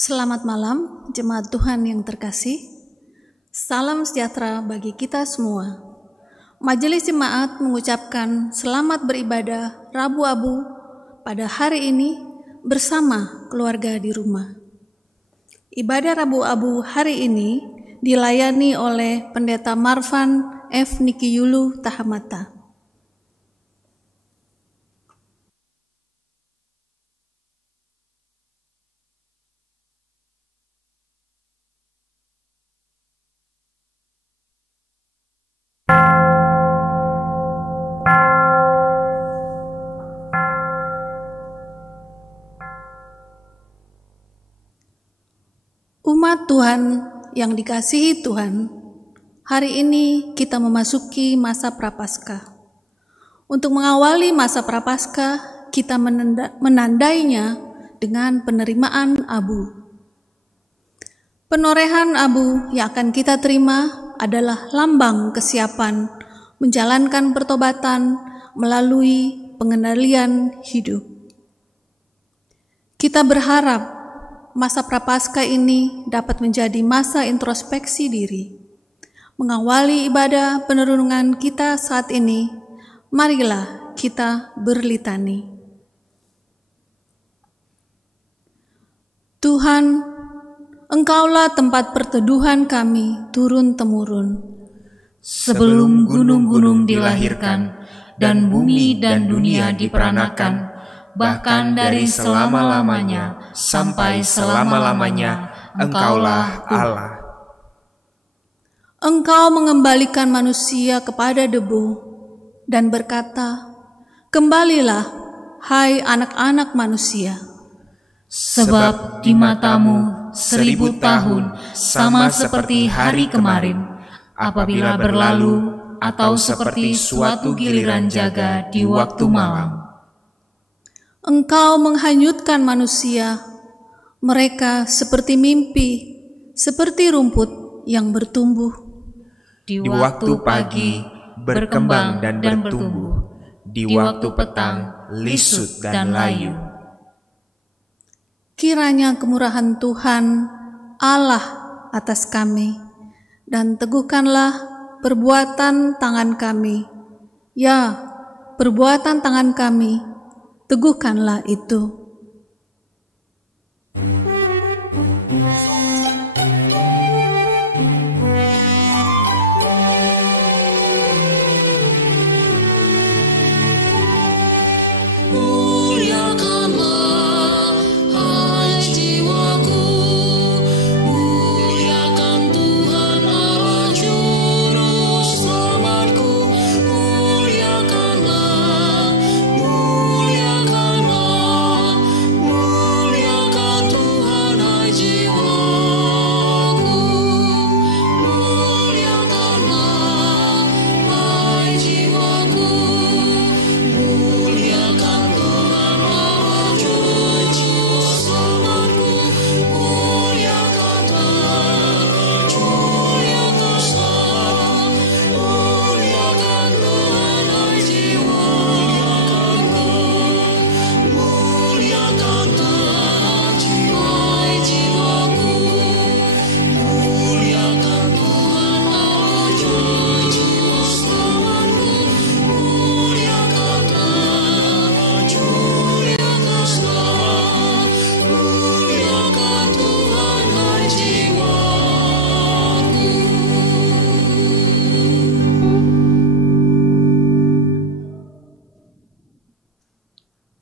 Selamat malam, jemaat Tuhan yang terkasih. Salam sejahtera bagi kita semua. Majelis Jemaat mengucapkan selamat beribadah Rabu Abu pada hari ini bersama keluarga di rumah. Ibadah Rabu Abu hari ini dilayani oleh Pendeta Marvan F. Nikiyulu Tahamata. Umat Tuhan yang dikasihi Tuhan, hari ini kita memasuki masa Prapaskah. Untuk mengawali masa Prapaskah, kita menandainya dengan penerimaan abu. Penorehan abu yang akan kita terima adalah lambang kesiapan menjalankan pertobatan melalui pengendalian hidup. Kita berharap masa Prapaskah ini dapat menjadi masa introspeksi diri. Mengawali ibadah penurungan kita saat ini, marilah kita berlitani. Tuhan, Engkaulah tempat perteduhan kami turun-temurun. Sebelum gunung-gunung dilahirkan dan bumi dan dunia diperanakan, bahkan dari selama-lamanya sampai selama-lamanya, Engkaulah Allah. Engkau mengembalikan manusia kepada debu dan berkata, "Kembalilah, hai anak-anak manusia." Sebab di matamu 1000 tahun sama seperti hari kemarin, apabila berlalu, atau seperti suatu giliran jaga di waktu malam. Engkau menghanyutkan manusia, mereka seperti mimpi, seperti rumput yang bertumbuh. Di waktu pagi berkembang dan bertumbuh, di waktu petang lisut dan layu. Kiranya kemurahan Tuhan Allah atas kami, dan teguhkanlah perbuatan tangan kami. Ya, perbuatan tangan kami, teguhkanlah itu.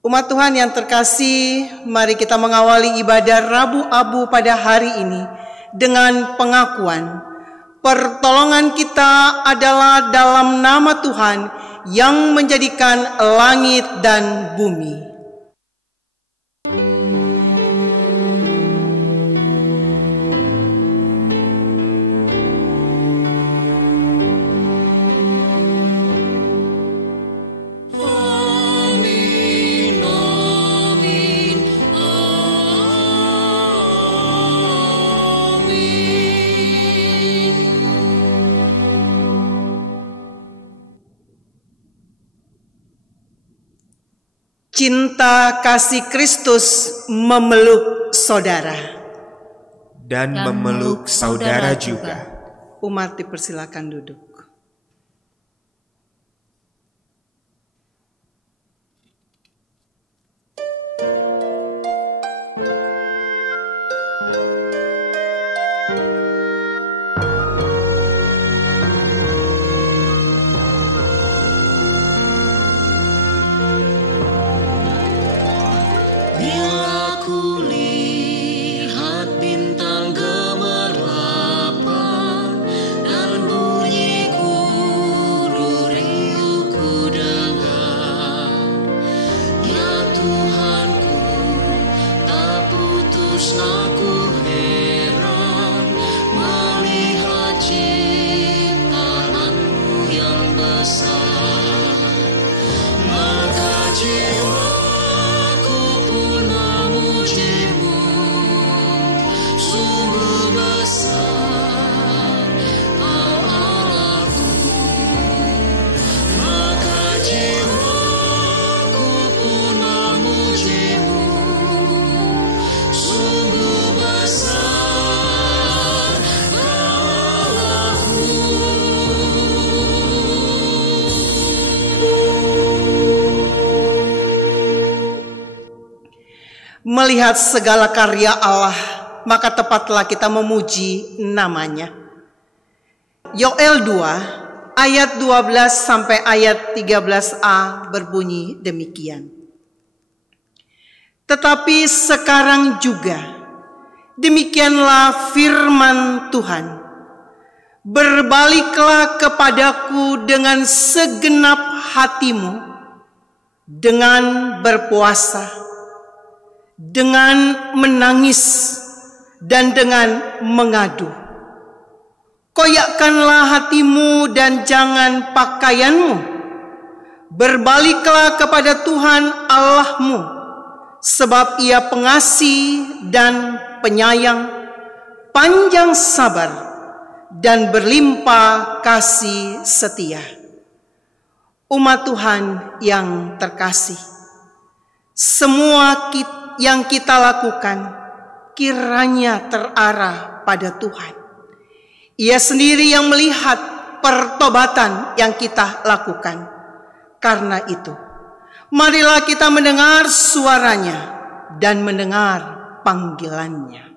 Umat Tuhan yang terkasih, mari kita mengawali ibadah Rabu Abu pada hari ini dengan pengakuan pertolongan kita adalah dalam nama Tuhan yang menjadikan langit dan bumi. Cinta kasih Kristus memeluk saudara dan memeluk saudara juga. Umat dipersilakan duduk. Melihat segala karya Allah, maka tepatlah kita memuji namanya. Yoel 2 ayat 12 sampai ayat 13a berbunyi demikian. Tetapi sekarang juga, demikianlah firman Tuhan. Berbaliklah kepadaku dengan segenap hatimu, dengan berpuasa, dengan menangis, dan dengan mengadu. Koyakkanlah hatimu dan jangan pakaianmu. Berbaliklah kepada Tuhan Allahmu, sebab Ia pengasih dan penyayang, panjang sabar, dan berlimpah kasih setia. Umat Tuhan yang terkasih, semua yang kita lakukan kiranya terarah pada Tuhan. Ia sendiri yang melihat pertobatan yang kita lakukan. Karena itu, marilah kita mendengar suaranya dan mendengar panggilannya.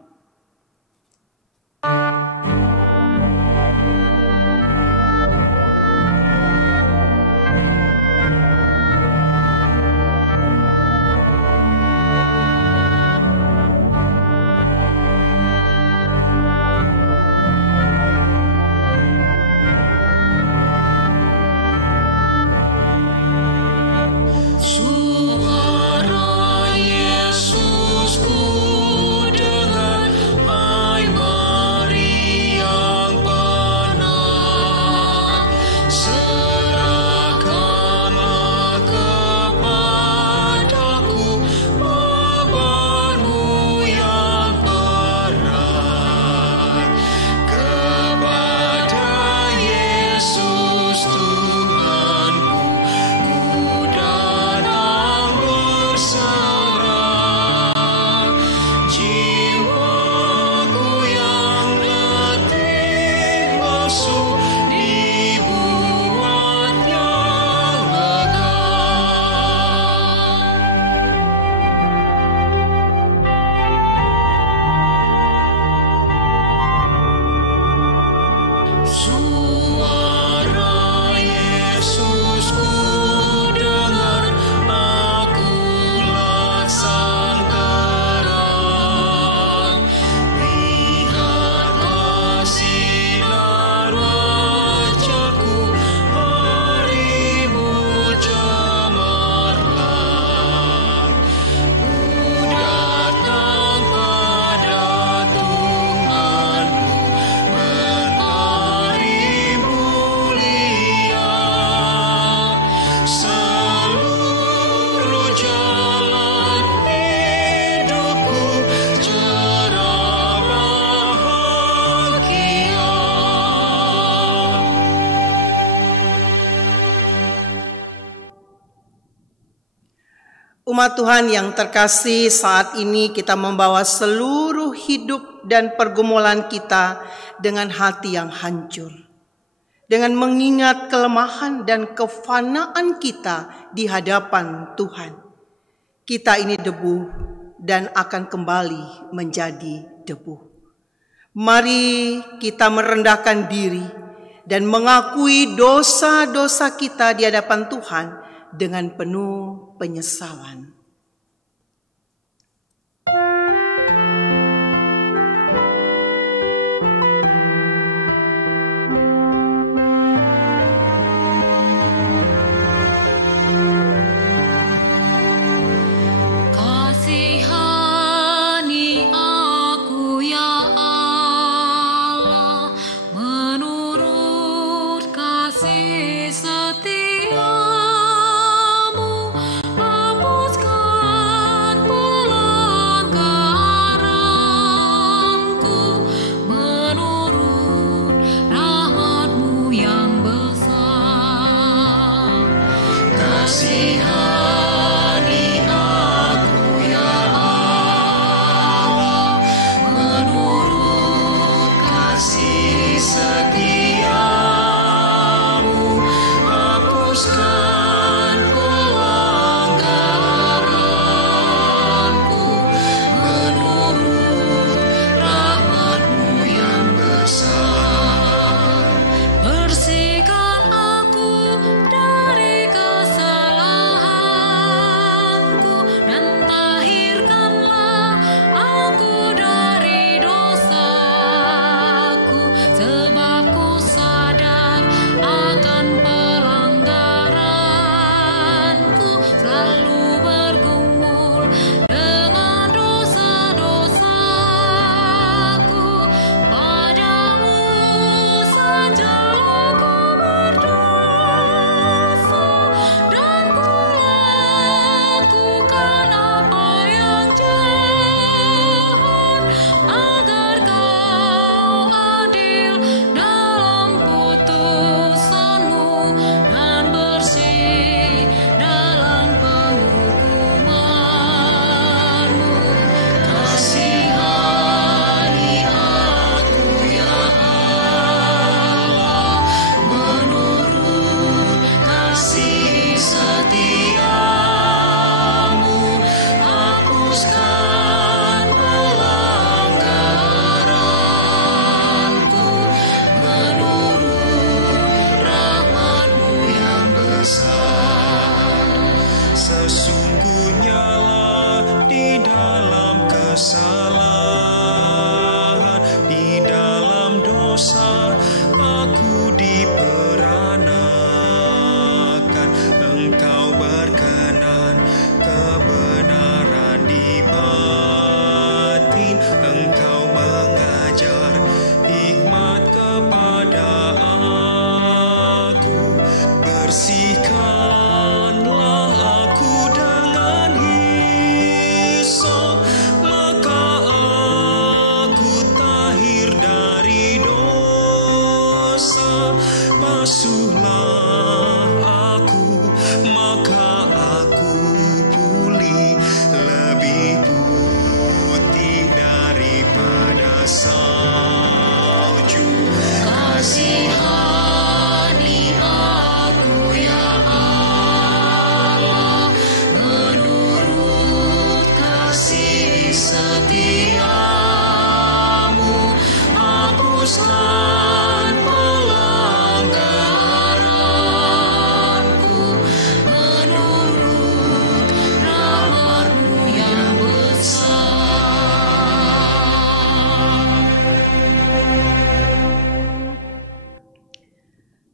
Umat Tuhan yang terkasih, saat ini kita membawa seluruh hidup dan pergumulan kita dengan hati yang hancur. Dengan mengingat kelemahan dan kefanaan kita di hadapan Tuhan. Kita ini debu dan akan kembali menjadi debu. Mari kita merendahkan diri dan mengakui dosa-dosa kita di hadapan Tuhan dengan penuh penyesalan.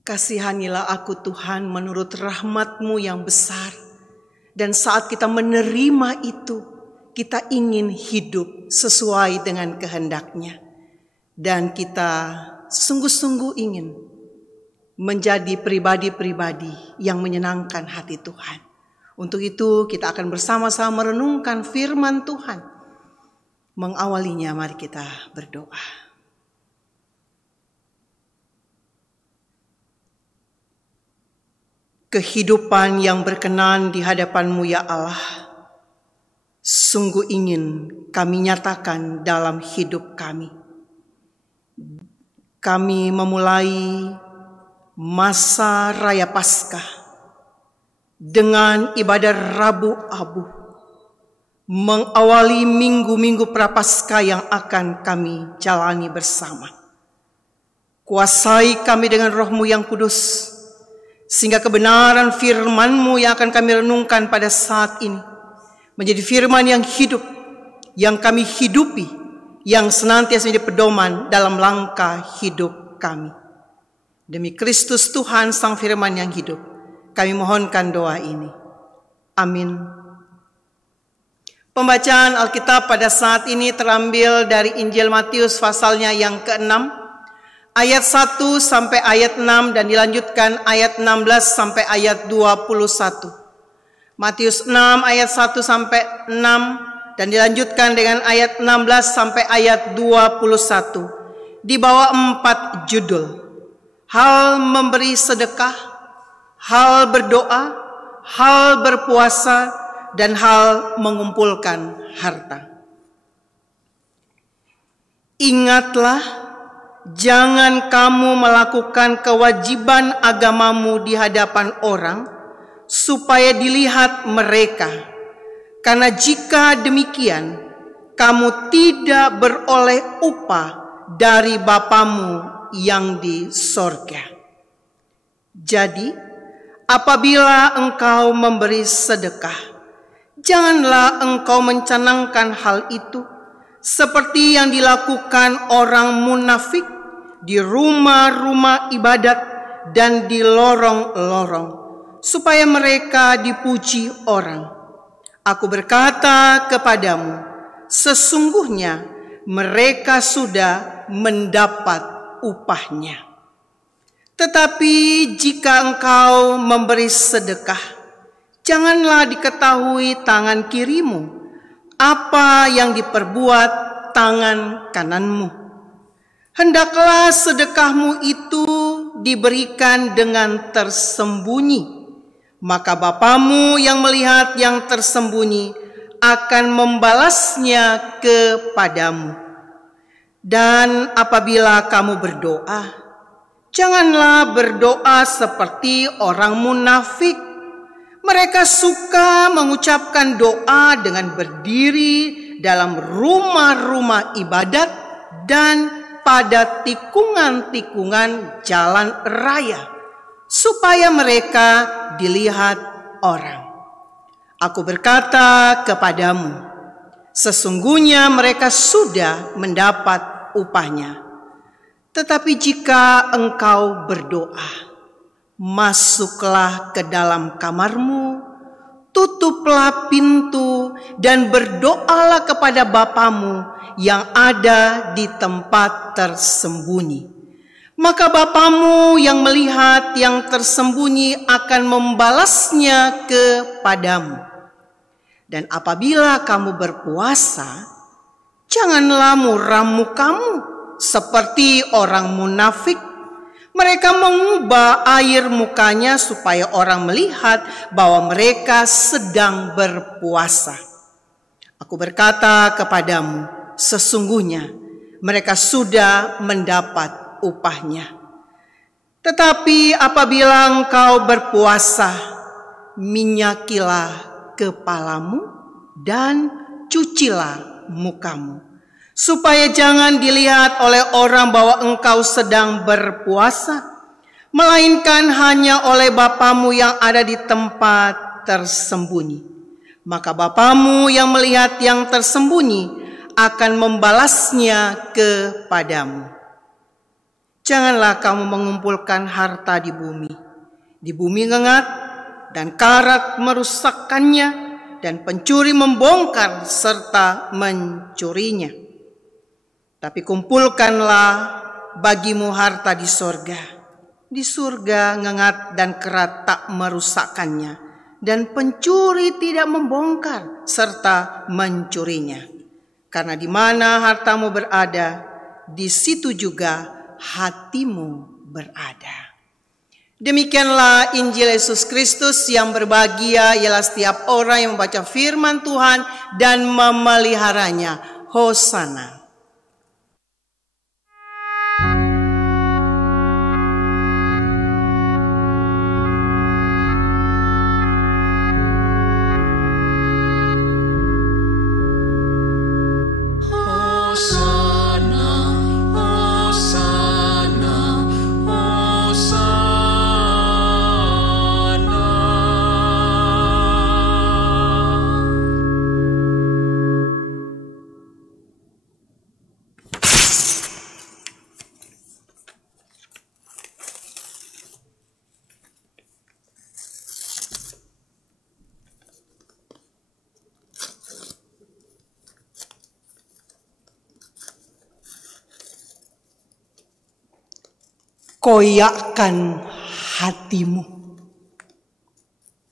Kasihanilah aku Tuhan menurut rahmat-Mu yang besar. Dan saat kita menerima itu, kita ingin hidup sesuai dengan kehendak-Nya. Dan kita sungguh-sungguh ingin menjadi pribadi-pribadi yang menyenangkan hati Tuhan. Untuk itu kita akan bersama-sama merenungkan firman Tuhan. Mengawalinya mari kita berdoa. Kehidupan yang berkenan di hadapan-Mu ya Allah sungguh ingin kami nyatakan dalam hidup kami. Kami memulai masa Raya Paskah dengan ibadah Rabu Abu, mengawali minggu-minggu Prapaskah yang akan kami jalani bersama. Kuasai kami dengan Roh-Mu yang kudus, sehingga kebenaran firman-Mu yang akan kami renungkan pada saat ini menjadi firman yang hidup, yang kami hidupi, yang senantiasa menjadi pedoman dalam langkah hidup kami. Demi Kristus Tuhan Sang Firman yang hidup, kami mohonkan doa ini. Amin. Pembacaan Alkitab pada saat ini terambil dari Injil Matius pasalnya yang ke-6, ayat 1 sampai ayat 6 dan dilanjutkan ayat 16 sampai ayat 21. Matius 6 ayat 1 sampai 6 dan dilanjutkan dengan ayat 16 sampai ayat 21. Di bawah 4 judul: hal memberi sedekah, hal berdoa, hal berpuasa, dan hal mengumpulkan harta. Ingatlah, jangan kamu melakukan kewajiban agamamu di hadapan orang, supaya dilihat mereka. Karena jika demikian, kamu tidak beroleh upah dari Bapamu yang di sorga. Jadi, apabila engkau memberi sedekah, janganlah engkau mencanangkan hal itu seperti yang dilakukan orang munafik di rumah-rumah ibadat dan di lorong-lorong, supaya mereka dipuji orang. Aku berkata kepadamu, sesungguhnya mereka sudah mendapat upahnya. Tetapi jika engkau memberi sedekah, janganlah diketahui tangan kirimu apa yang diperbuat tangan kananmu. Hendaklah sedekahmu itu diberikan dengan tersembunyi, maka Bapamu yang melihat yang tersembunyi akan membalasnya kepadamu. Dan apabila kamu berdoa, janganlah berdoa seperti orang munafik. Mereka suka mengucapkan doa dengan berdiri dalam rumah-rumah ibadat dan pada tikungan-tikungan jalan raya, supaya mereka dilihat orang. Aku berkata kepadamu, sesungguhnya mereka sudah mendapat upahnya. Tetapi jika engkau berdoa, masuklah ke dalam kamarmu, tutuplah pintu, dan berdoalah kepada Bapamu yang ada di tempat tersembunyi. Maka Bapamu yang melihat yang tersembunyi akan membalasnya kepadamu. Dan apabila kamu berpuasa, janganlah muram mukamu seperti orang munafik. Mereka mengubah air mukanya supaya orang melihat bahwa mereka sedang berpuasa. Aku berkata kepadamu, sesungguhnya mereka sudah mendapat upahnya. Tetapi apabila engkau berpuasa, minyakilah kepalamu dan cucilah mukamu, supaya jangan dilihat oleh orang bahwa engkau sedang berpuasa, melainkan hanya oleh Bapamu yang ada di tempat tersembunyi. Maka Bapamu yang melihat yang tersembunyi akan membalasnya kepadamu. Janganlah kamu mengumpulkan harta di bumi. Di bumi ngengat dan karat merusakkannya, dan pencuri membongkar serta mencurinya. Tapi kumpulkanlah bagimu harta di sorga. Di surga ngengat dan kerat tak merusakkannya, dan pencuri tidak membongkar serta mencurinya. Karena di mana hartamu berada, di situ juga hatimu berada. Demikianlah Injil Yesus Kristus. Yang berbahagia ialah setiap orang yang membaca firman Tuhan dan memeliharanya. Hosana. Koyakkan hatimu.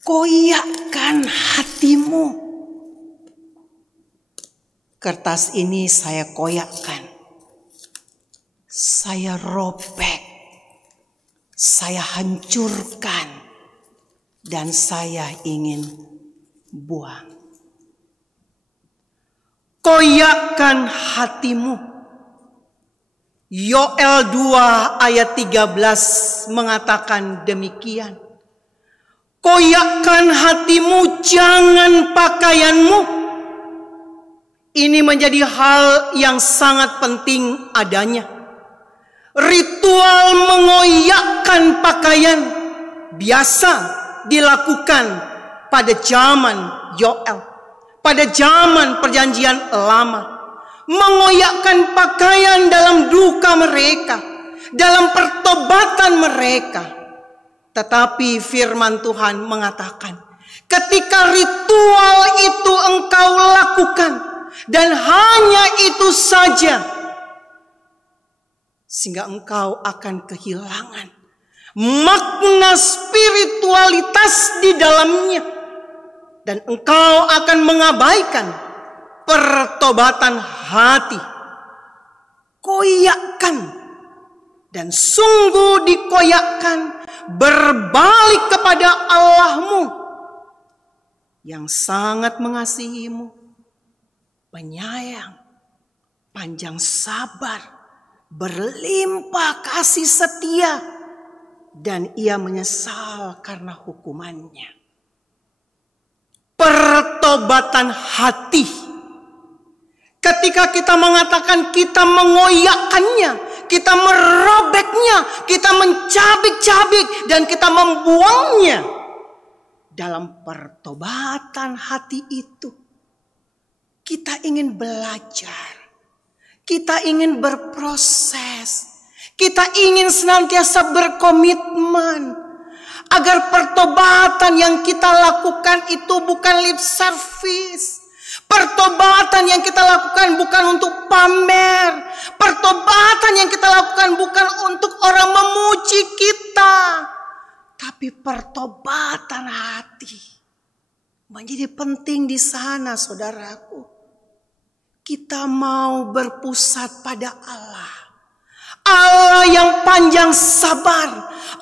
Koyakkan hatimu. Kertas ini saya koyakkan. Saya robek. Saya hancurkan. Dan saya ingin buang. Koyakkan hatimu. Yoel 2 ayat 13 mengatakan demikian. Koyakkan hatimu, jangan pakaianmu. Ini menjadi hal yang sangat penting adanya. Ritual mengoyakkan pakaian biasa dilakukan pada zaman Yoel, pada zaman perjanjian lama. Mengoyakkan pakaian dalam duka mereka, dalam pertobatan mereka. Tetapi firman Tuhan mengatakan, ketika ritual itu engkau lakukan, dan hanya itu saja, sehingga engkau akan kehilangan makna spiritualitas di dalamnya, dan engkau akan mengabaikan pertobatan hati. Koyakkan, dan sungguh dikoyakkan, berbalik kepada Allahmu yang sangat mengasihimu, penyayang, panjang sabar, berlimpah kasih setia, dan ia menyesal karena hukumannya. Pertobatan hati. Ketika kita mengatakan kita mengoyakkannya, kita merobeknya, kita mencabik-cabik, dan kita membuangnya. Dalam pertobatan hati itu, kita ingin belajar, kita ingin berproses, kita ingin senantiasa berkomitmen, agar pertobatan yang kita lakukan itu bukan lip service. Pertobatan yang kita lakukan bukan untuk pamer. Pertobatan yang kita lakukan bukan untuk orang memuji kita. Tapi pertobatan hati menjadi penting di sana, saudaraku. Kita mau berpusat pada Allah. Allah yang panjang sabar,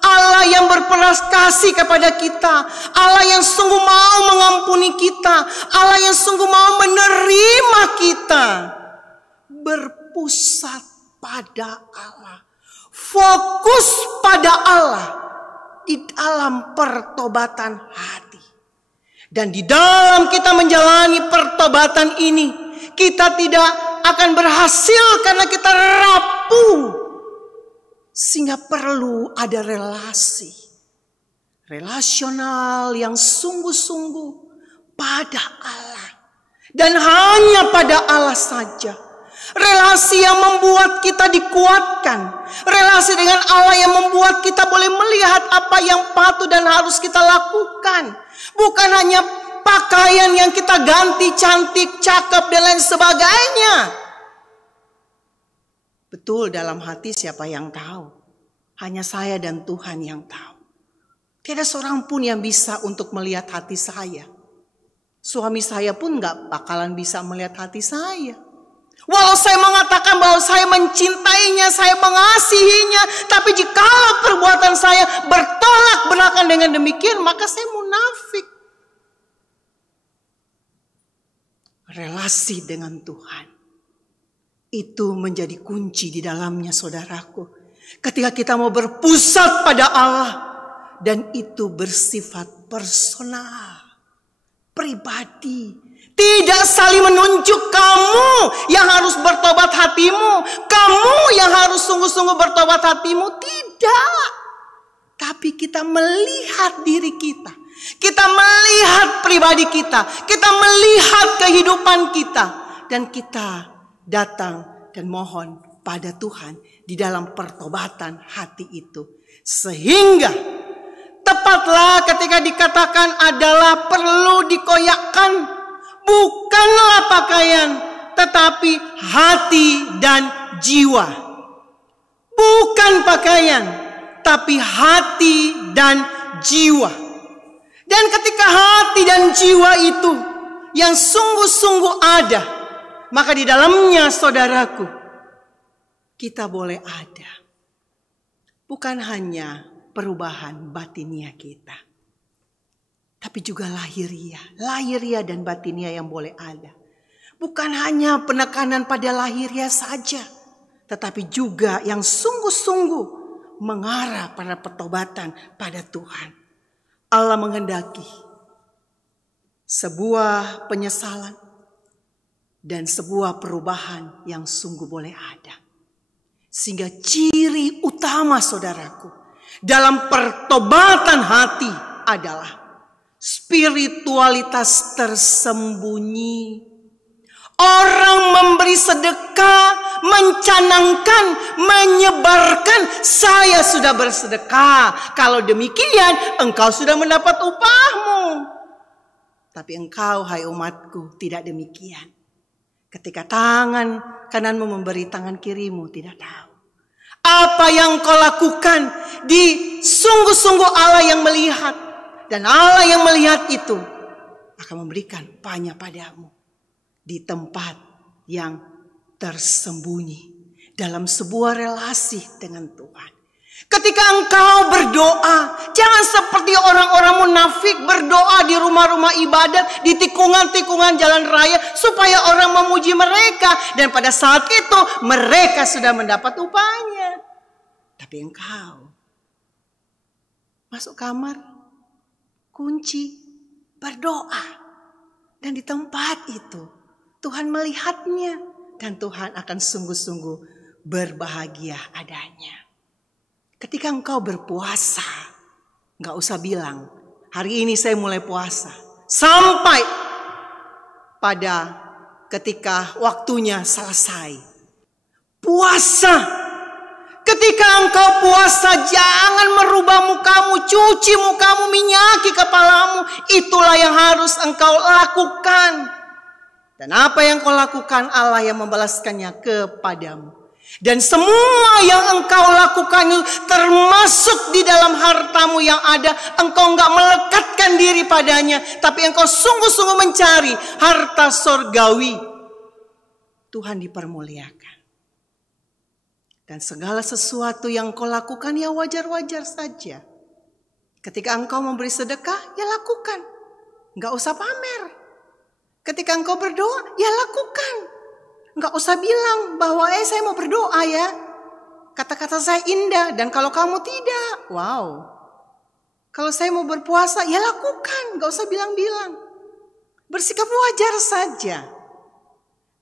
Allah yang berperas kasih kepada kita, Allah yang sungguh mau mengampuni kita, Allah yang sungguh mau menerima kita. Berpusat pada Allah, fokus pada Allah di dalam pertobatan hati. Dan di dalam kita menjalani pertobatan ini, kita tidak akan berhasil karena kita rapuh. Sehingga perlu ada relasi, relasional yang sungguh-sungguh pada Allah. Dan hanya pada Allah saja. Relasi yang membuat kita dikuatkan. Relasi dengan Allah yang membuat kita boleh melihat apa yang patut dan harus kita lakukan. Bukan hanya pakaian yang kita ganti cantik, cakep, dan lain sebagainya. Betul, dalam hati siapa yang tahu? Hanya saya dan Tuhan yang tahu. Tidak seorang pun yang bisa untuk melihat hati saya. Suami saya pun gak bakalan bisa melihat hati saya. Walau saya mengatakan bahwa saya mencintainya, saya mengasihinya, tapi jika perbuatan saya bertolak belak-belakan dengan demikian, maka saya munafik. Relasi dengan Tuhan itu menjadi kunci di dalamnya, saudaraku. Ketika kita mau berpusat pada Allah, dan itu bersifat personal, pribadi. Tidak saling menunjuk kamu yang harus bertobat hatimu, kamu yang harus sungguh-sungguh bertobat hatimu. Tidak. Tapi kita melihat diri kita. Kita melihat pribadi kita. Kita melihat kehidupan kita. Dan kita datang dan mohon pada Tuhan di dalam pertobatan hati itu. Sehingga tepatlah ketika dikatakan adalah perlu dikoyakkan, bukanlah pakaian, tetapi hati dan jiwa. Bukan pakaian, tapi hati dan jiwa. Dan ketika hati dan jiwa itu yang sungguh-sungguh ada, maka di dalamnya, saudaraku, kita boleh ada. Bukan hanya perubahan batinia kita, tapi juga lahiriah dan batinia yang boleh ada. Bukan hanya penekanan pada lahiriah saja, tetapi juga yang sungguh-sungguh mengarah pada pertobatan pada Tuhan. Allah menghendaki sebuah penyesalan dan sebuah perubahan yang sungguh boleh ada. Sehingga ciri utama, saudaraku, dalam pertobatan hati adalah spiritualitas tersembunyi. Orang memberi sedekah, mencanangkan, menyebarkan, saya sudah bersedekah. Kalau demikian, engkau sudah mendapat upahmu. Tapi engkau, hai umatku, tidak demikian. Ketika tangan kananmu memberi, tangan kirimu tidak tahu. Apa yang kau lakukan di sungguh-sungguh Allah yang melihat. Dan Allah yang melihat itu akan memberikan upahnya padamu. Di tempat yang tersembunyi. Dalam sebuah relasi dengan Tuhan. Ketika engkau berdoa, jangan seperti orang-orang munafik berdoa di rumah-rumah ibadat, di tikungan-tikungan jalan raya, supaya orang memuji mereka. Dan pada saat itu mereka sudah mendapat upahnya. Tapi engkau masuk kamar, kunci, berdoa. Dan di tempat itu Tuhan melihatnya. Dan Tuhan akan sungguh-sungguh berbahagia adanya. Ketika engkau berpuasa, gak usah bilang, hari ini saya mulai puasa. Sampai pada ketika waktunya selesai. Puasa. Ketika engkau puasa, jangan merubah mukamu, cuci mukamu, minyaki kepalamu. Itulah yang harus engkau lakukan. Dan apa yang kau lakukan, Allah yang membalaskannya kepadamu. Dan semua yang engkau lakukan termasuk di dalam hartamu yang ada, engkau enggak melekatkan diri padanya, tapi engkau sungguh-sungguh mencari harta sorgawi. Tuhan dipermuliakan. Dan segala sesuatu yang kau lakukan ya wajar-wajar saja. Ketika engkau memberi sedekah, ya lakukan. Enggak usah pamer. Ketika engkau berdoa, ya lakukan. Enggak usah bilang bahwa saya mau berdoa ya. Kata-kata saya indah dan kalau kamu tidak, wow. Kalau saya mau berpuasa, ya lakukan. Enggak usah bilang-bilang. Bersikap wajar saja.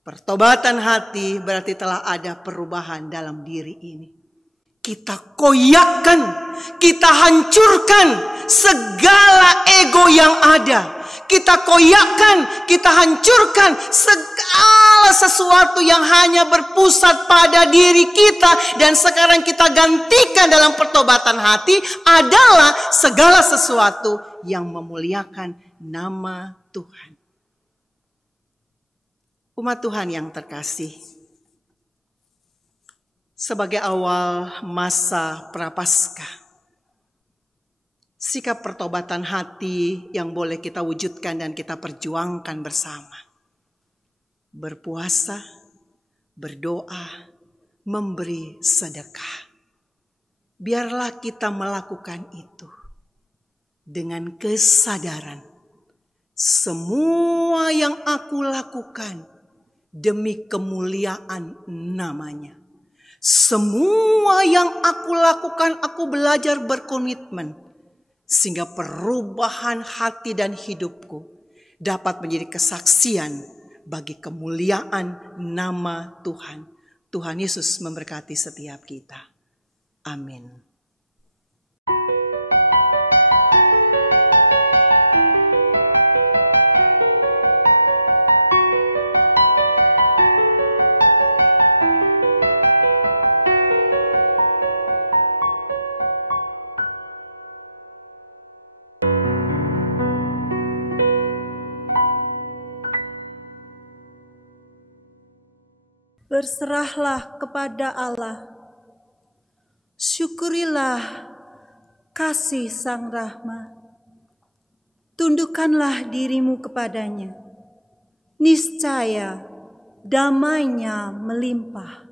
Pertobatan hati berarti telah ada perubahan dalam diri ini. Kita koyakkan, kita hancurkan segala ego yang ada. Kita koyakkan, kita hancurkan segala sesuatu yang hanya berpusat pada diri kita. Dan sekarang kita gantikan dalam pertobatan hati adalah segala sesuatu yang memuliakan nama Tuhan. Umat Tuhan yang terkasih, sebagai awal masa Prapaskah, sikap pertobatan hati yang boleh kita wujudkan dan kita perjuangkan bersama. Berpuasa, berdoa, memberi sedekah. Biarlah kita melakukan itu. dengan kesadaran semua yang aku lakukan demi kemuliaan namanya. Semua yang aku lakukan, aku belajar berkomitmen sehingga perubahan hati dan hidupku dapat menjadi kesaksian bagi kemuliaan nama Tuhan. Tuhan Yesus memberkati setiap kita. Amin. Berserahlah kepada Allah. Syukurilah kasih Sang Rahman. Tundukkanlah dirimu kepadanya. Niscaya damai-Nya melimpah.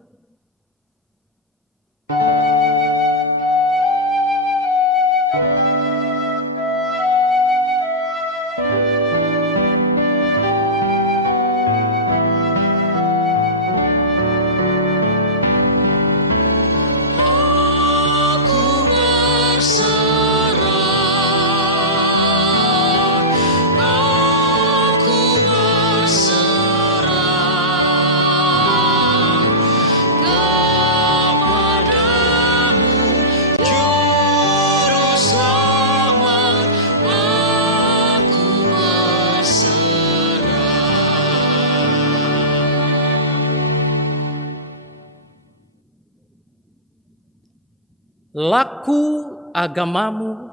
Laku agamamu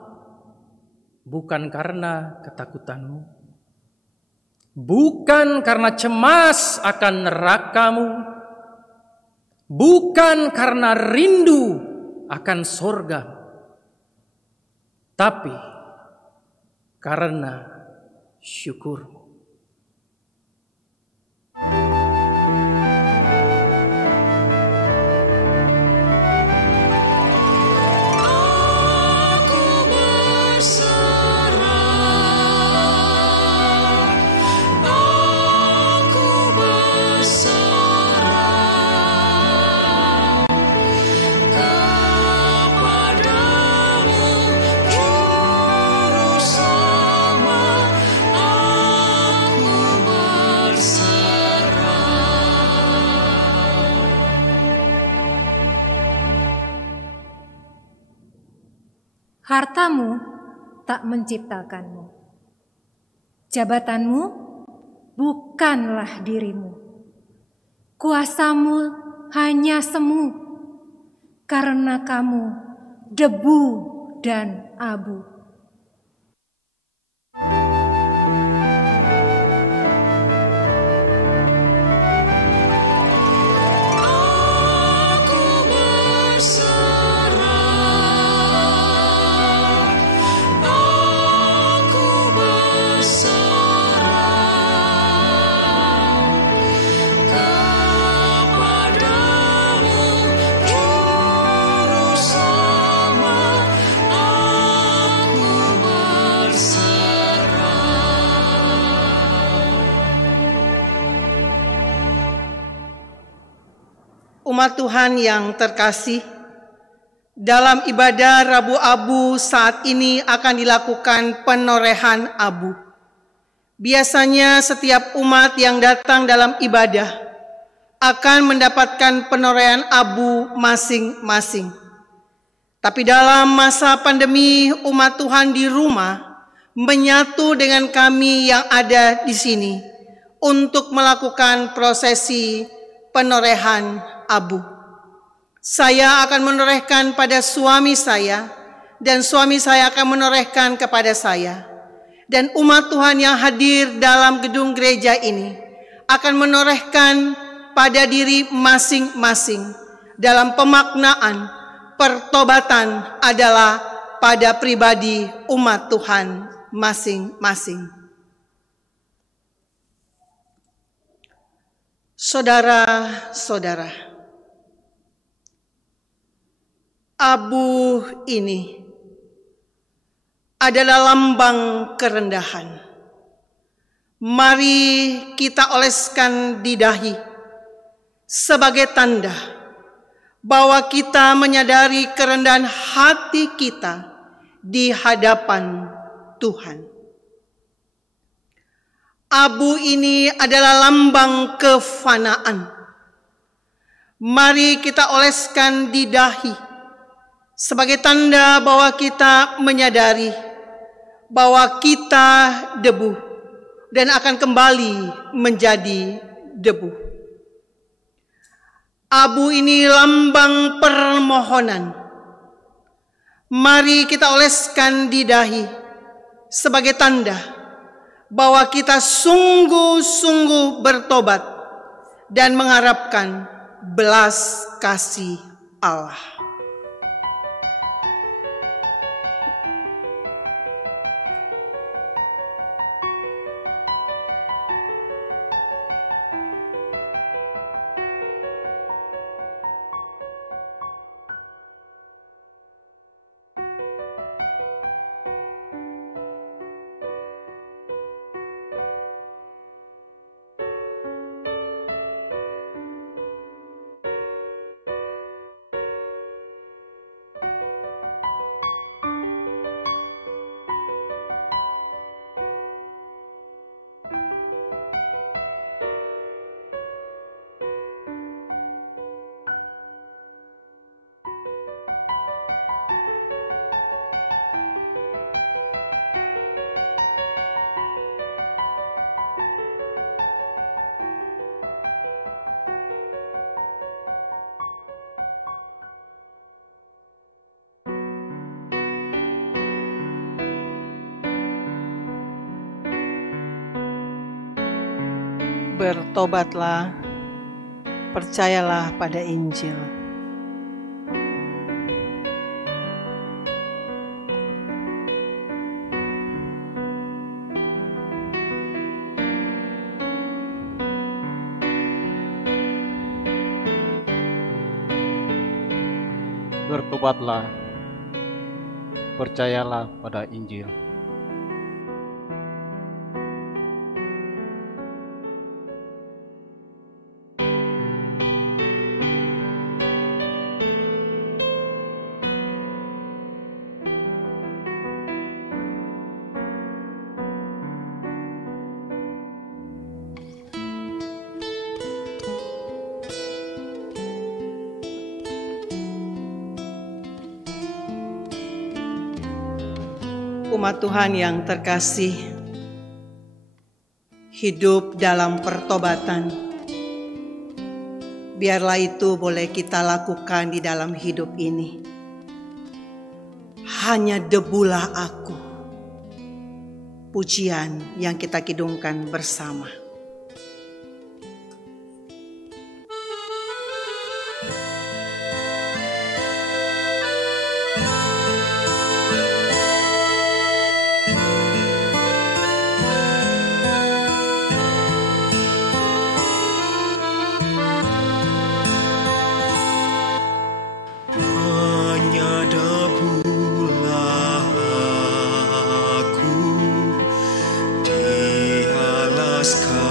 bukan karena ketakutanmu, bukan karena cemas akan nerakamu, bukan karena rindu akan sorga, tapi karena syukur. Hartamu tak menciptakanmu. Jabatanmu bukanlah dirimu. Kuasamu hanya semu, karena kamu debu dan abu. Umat Tuhan yang terkasih, dalam ibadah Rabu Abu saat ini akan dilakukan penorehan abu. Biasanya setiap umat yang datang dalam ibadah akan mendapatkan penorehan abu masing-masing. Tapi dalam masa pandemi, umat Tuhan di rumah menyatu dengan kami yang ada di sini untuk melakukan prosesi penorehan abu. Saya akan menorehkan pada suami saya, dan suami saya akan menorehkan kepada saya. Dan umat Tuhan yang hadir dalam gedung gereja ini akan menorehkan pada diri masing-masing dalam pemaknaan pertobatan adalah pada pribadi umat Tuhan masing-masing. Saudara-saudara, abu ini adalah lambang kerendahan. Mari kita oleskan di dahi sebagai tanda bahwa kita menyadari kerendahan hati kita di hadapan Tuhan. Abu ini adalah lambang kefanaan. Mari kita oleskan di dahi sebagai tanda bahwa kita menyadari bahwa kita debu dan akan kembali menjadi debu. Abu ini lambang permohonan. Mari kita oleskan di dahi sebagai tanda bahwa kita sungguh-sungguh bertobat dan mengharapkan belas kasih Allah. Bertobatlah, percayalah pada Injil. Bertobatlah, percayalah pada Injil. Umat Tuhan yang terkasih, hidup dalam pertobatan, biarlah itu boleh kita lakukan di dalam hidup ini. Hanya debulah aku, pujian yang kita kidungkan bersama. Sky.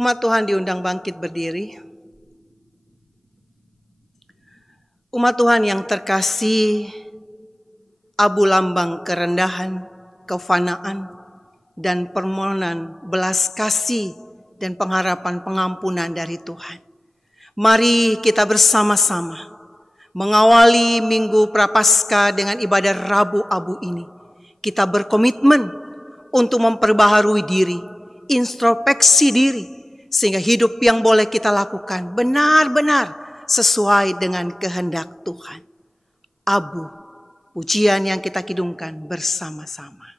Umat Tuhan diundang bangkit berdiri. Umat Tuhan yang terkasih, abu lambang kerendahan, kefanaan, dan permohonan belas kasih dan pengharapan pengampunan dari Tuhan. Mari kita bersama-sama mengawali Minggu Prapaskah dengan ibadah Rabu Abu ini. Kita berkomitmen untuk memperbaharui diri, introspeksi diri, sehingga hidup yang boleh kita lakukan benar-benar sesuai dengan kehendak Tuhan. Abu, pujian yang kita kidungkan bersama-sama.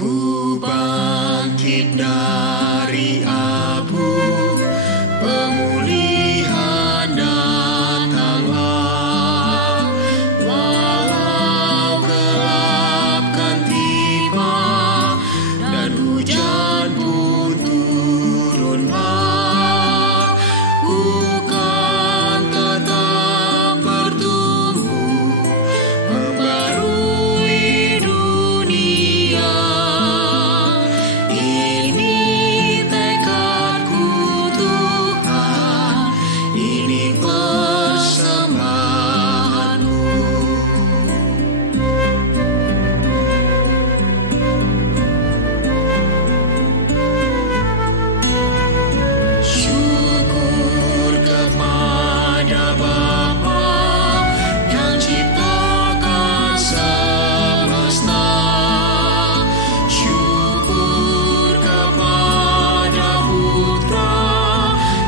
Ku bangkit dari abu, pemulihan datanglah. Walau gelap kan tiba dan hujan pun turunlah, ku kan tetap bertumbuh, membarui dunia. Ini tekadku Tuhan, ini persembahanku. Syukur kepada Bapa yang ciptakan semesta. Syukur kepada Putra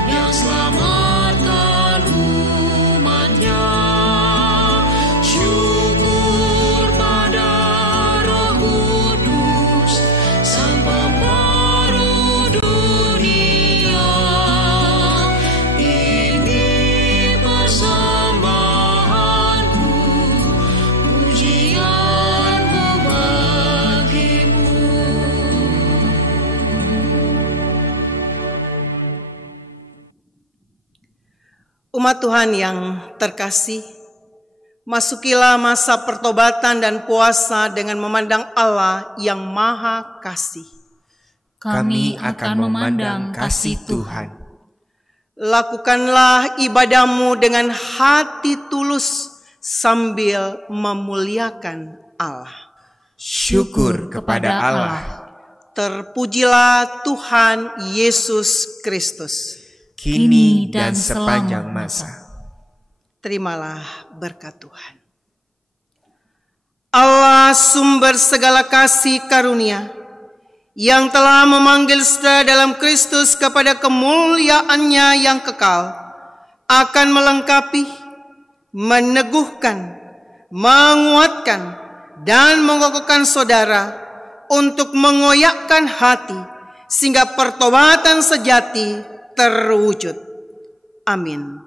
yang selamatkan umatnya. Syukur pada Roh Kudus, Sang Pembaru dunia. Ini persembahanku, pujianku bagimu. Umat Tuhan yang terkasih, masukilah masa pertobatan dan puasa dengan memandang Allah yang Maha Kasih. Kami akan memandang kasih Tuhan. Lakukanlah ibadahmu dengan hati tulus sambil memuliakan Allah. Syukur kepada Allah, Terpujilah Tuhan Yesus Kristus. kini dan sepanjang masa. Terimalah berkat Tuhan. Allah sumber segala kasih karunia, yang telah memanggil saudara dalam Kristus kepada kemuliaan-Nya yang kekal, akan melengkapi, meneguhkan, menguatkan, dan mengokohkan saudara untuk mengoyakkan hati, sehingga pertobatan sejati terwujud. Amin.